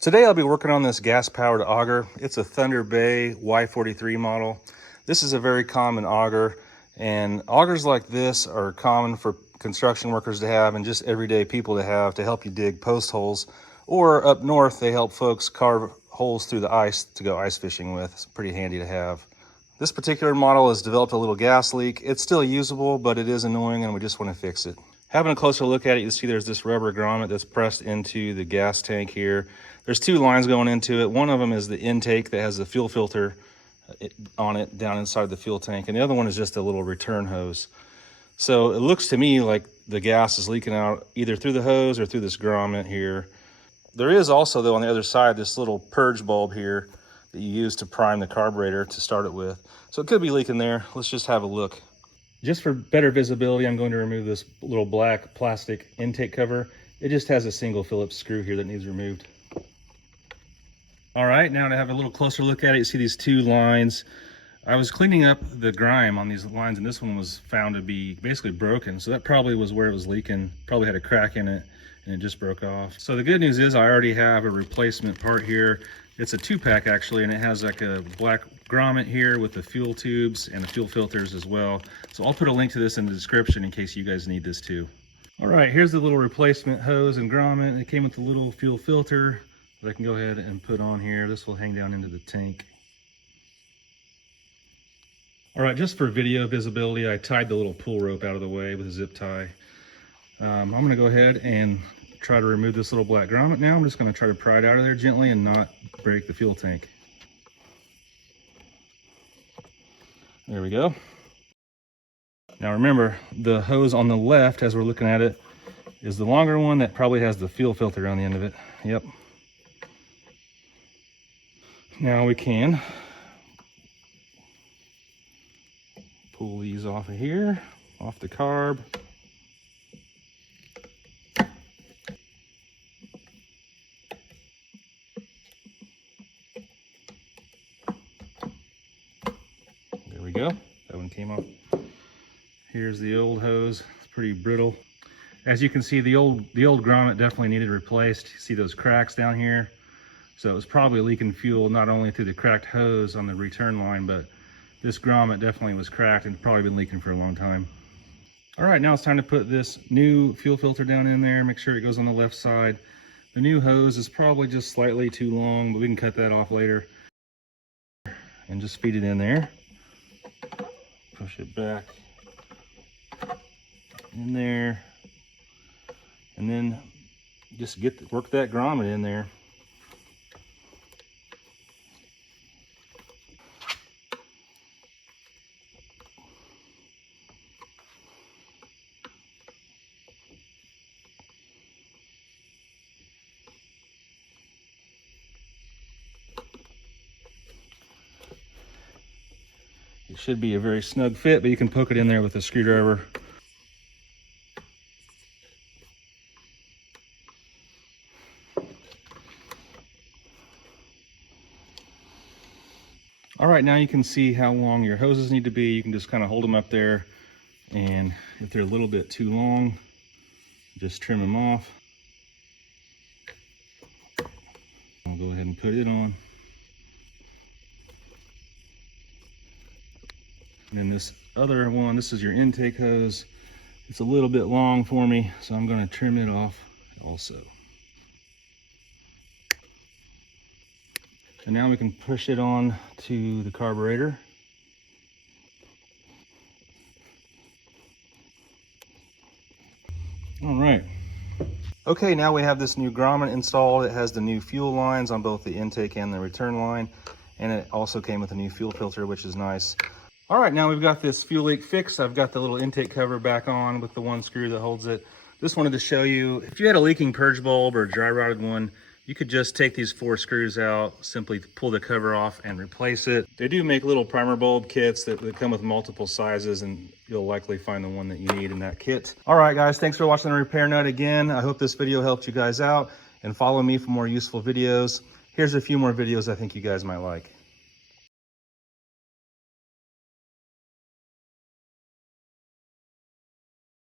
Today I'll be working on this gas-powered auger. It's a Thunderbay Y43 model. This is a very common auger, and augers like this are common for construction workers to have and just everyday people to have to help you dig post holes. Or up north, they help folks carve holes through the ice to go ice fishing with. It's pretty handy to have. This particular model has developed a little gas leak. It's still usable, but it is annoying and we just want to fix it. Having a closer look at it, you see there's this rubber grommet that's pressed into the gas tank here. There's two lines going into it. One of them is the intake that has the fuel filter on it down inside the fuel tank, and the other one is just a little return hose. So it looks to me like the gas is leaking out either through the hose or through this grommet here. There is also, though, on the other side, this little purge bulb here that you use to prime the carburetor to start it with. So it could be leaking there. Let's just have a look. Just for better visibility, I'm going to remove this little black plastic intake cover. It just has a single Phillips screw here that needs removed. All right, now to have a little closer look at it, you see these two lines. I was cleaning up the grime on these lines, and this one was found to be basically broken. So that probably was where it was leaking. Probably had a crack in it, and it just broke off. So the good news is I already have a replacement part here. It's a 2-pack actually, and it has like a black grommet here with the fuel tubes and the fuel filters as well. So I'll put a link to this in the description in case you guys need this too. All right, here's the little replacement hose and grommet. It came with the little fuel filter that I can go ahead and put on here. This will hang down into the tank. All right, just for video visibility, I tied the little pull rope out of the way with a zip tie. I'm gonna go ahead and try to remove this little black grommet now. I'm just gonna try to pry it out of there gently and not break the fuel tank. There we go. Now remember, the hose on the left, as we're looking at it, is the longer one that probably has the fuel filter on the end of it. Yep. Now we can pull these off of here, off the carb. There we go. That one came off. Here's the old hose. It's pretty brittle. As you can see, the old grommet definitely needed replaced. You see those cracks down here? So it was probably leaking fuel not only through the cracked hose on the return line, but this grommet definitely was cracked and probably been leaking for a long time. All right, now it's time to put this new fuel filter down in there. Make sure it goes on the left side. The new hose is probably just slightly too long, but we can cut that off later. And just feed it in there. Push it back in there. And then just work that grommet in there. It should be a very snug fit, but you can poke it in there with a screwdriver. All right, now you can see how long your hoses need to be. You can just kind of hold them up there, and if they're a little bit too long, just trim them off. I'll go ahead and put it on. And then this other one, this is your intake hose. It's a little bit long for me, so I'm going to trim it off also. And now we can push it on to the carburetor. All right. Okay, now we have this new grommet installed. It has the new fuel lines on both the intake and the return line. And it also came with a new fuel filter, which is nice. All right, now we've got this fuel leak fixed. I've got the little intake cover back on with the one screw that holds it. Just wanted to show you, if you had a leaking purge bulb or a dry rotted one, you could just take these 4 screws out, simply pull the cover off and replace it. They do make little primer bulb kits that come with multiple sizes, and you'll likely find the one that you need in that kit. All right, guys, thanks for watching the Repair Nut again. I hope this video helped you guys out, and follow me for more useful videos. Here's a few more videos I think you guys might like.